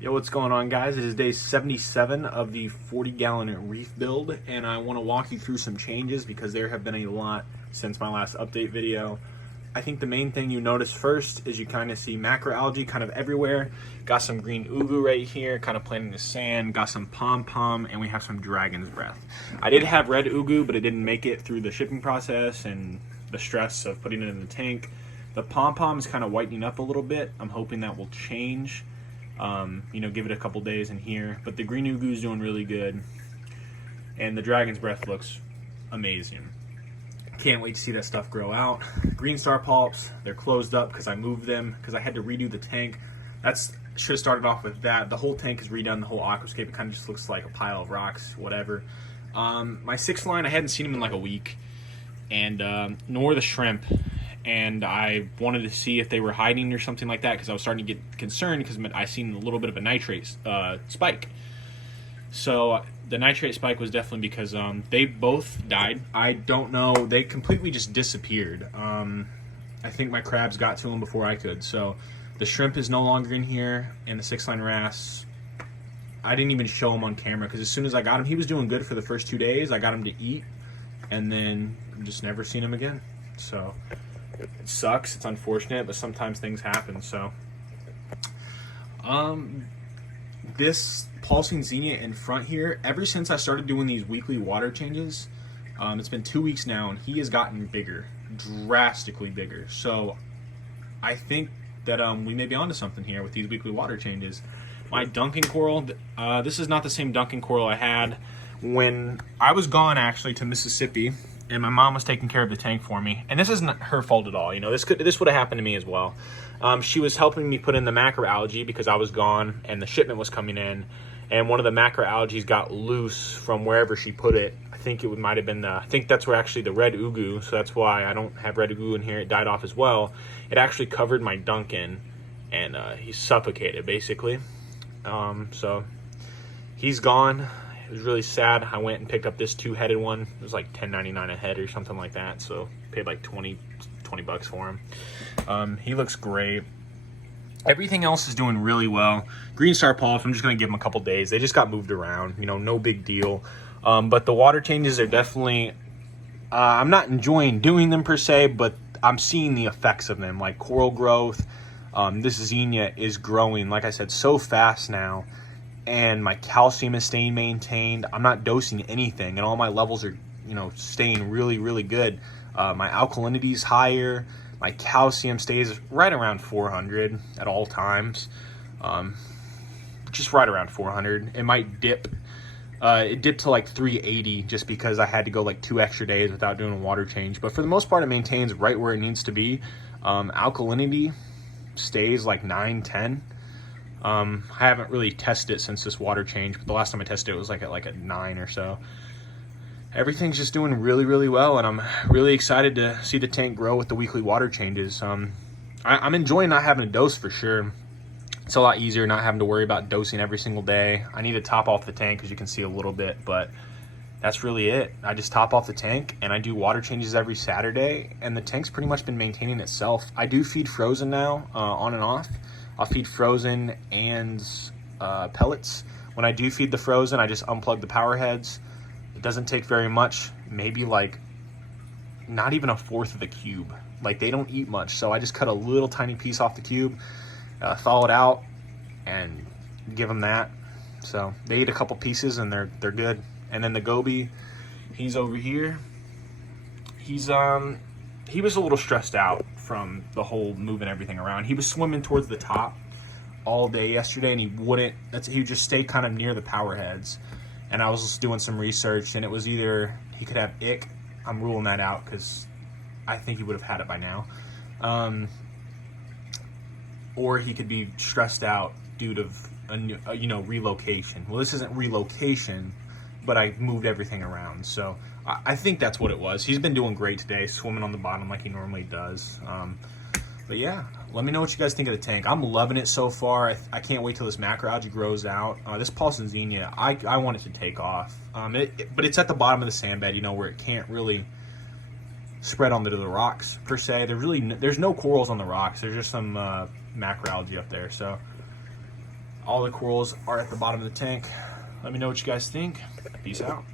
Yo, what's going on, guys? It is day 77 of the 40-gallon reef build, and I want to walk you through some changes because there have been a lot since my last update video. I think the main thing you notice first is you kind of see macroalgae kind of everywhere. Got some green ugu right here, kind of planting the sand. Got some pom-pom, and we have some dragon's breath. I did have red ugu, but it didn't make it through the shipping process and the stress of putting it in the tank. The pom-pom is kind of whitening up a little bit. I'm hoping that will change. Give it a couple days in here. But the green ugu is doing really good. And the dragon's breath looks amazing. Can't wait to see that stuff grow out. Greenstar polyps, they're closed up because I moved them because I had to redo the tank. Should have started off with that. The whole tank is redone, the whole aquascape. It kind of just looks like a pile of rocks, whatever. My 6th line, I hadn't seen them in like a week. And nor the shrimp. And I wanted to see if they were hiding or something like that because I was starting to get concerned because I seen a little bit of a nitrate spike. So the nitrate spike was definitely because they both died. I don't know. They completely just disappeared. I think my crabs got to them before I could. So the shrimp is no longer in here, and the 6-line wrasse, I didn't even show him on camera because as soon as I got him, he was doing good for the first 2 days. I got him to eat, and then just never seen him again. So it sucks, it's unfortunate, but sometimes things happen. So this pulsing zinnia in front here, ever since I started doing these weekly water changes, it's been 2 weeks now, and he has gotten bigger, drastically bigger. So I think that we may be onto something here with these weekly water changes. My Duncan coral, this is not the same Duncan coral I had when I was gone actually to Mississippi, and my mom was taking care of the tank for me. And this isn't her fault at all. You know, this would have happened to me as well. She was helping me put in the macroalgae because I was gone and the shipment was coming in. And one of the macroalgae got loose from wherever she put it. I think it might have been I think that's where actually the red ugu, so that's why I don't have red ugu in here. It died off as well. It actually covered my Duncan, and he suffocated basically. So he's gone. It was really sad. I went and picked up this 2-headed one. It was like $10.99 a head or something like that. So paid like 20 bucks for him. He looks great. Everything else is doing really well. Greenstar polyps, I'm just going to give them a couple days. They just got moved around. You know, no big deal. But the water changes are definitely, I'm not enjoying doing them per se, but I'm seeing the effects of them. Like coral growth. This zinnia is growing, like I said, so fast now. And my calcium is staying maintained. I'm not dosing anything, and all my levels are, staying really, really good. My alkalinity is higher. My calcium stays right around 400 at all times. Just right around 400. It might dip. It dipped to like 380 just because I had to go like 2 extra days without doing a water change. But for the most part, it maintains right where it needs to be. Alkalinity stays like 9, 10. I haven't really tested it since this water change, but the last time I tested it was like at a 9 or so. Everything's just doing really, really well, and I'm really excited to see the tank grow with the weekly water changes. I'm enjoying not having to dose for sure. It's a lot easier not having to worry about dosing every single day. I need to top off the tank, as you can see a little bit, but that's really it. I just top off the tank, and I do water changes every Saturday, and the tank's pretty much been maintaining itself. I do feed frozen now, on and off. I'll feed frozen and pellets. When I do feed the frozen, I just unplug the power heads. It doesn't take very much, maybe like not even a 1/4 of the cube. Like they don't eat much, so I just cut a little tiny piece off the cube, thaw it out, and give them that. So they eat a couple pieces and they're good. And then the Gobi, he's over here. He was a little stressed out from the whole moving everything around. He was swimming towards the top all day yesterday, and he would just stay kind of near the power heads. And I was just doing some research, and it was either he could have ick. I'm ruling that out because I think he would have had it by now. Or he could be stressed out due to relocation. Well, this isn't relocation, but I moved everything around. So I think that's what it was. He's been doing great today, swimming on the bottom like he normally does. But yeah, let me know what you guys think of the tank. I'm loving it so far. I can't wait till this macroalgae grows out. This pulsing zinnia, I want it to take off. But it's at the bottom of the sand bed, where it can't really spread onto the rocks per se. There's no corals on the rocks. There's just some macroalgae up there. So All the corals are at the bottom of the tank. Let me know what you guys think. Peace out.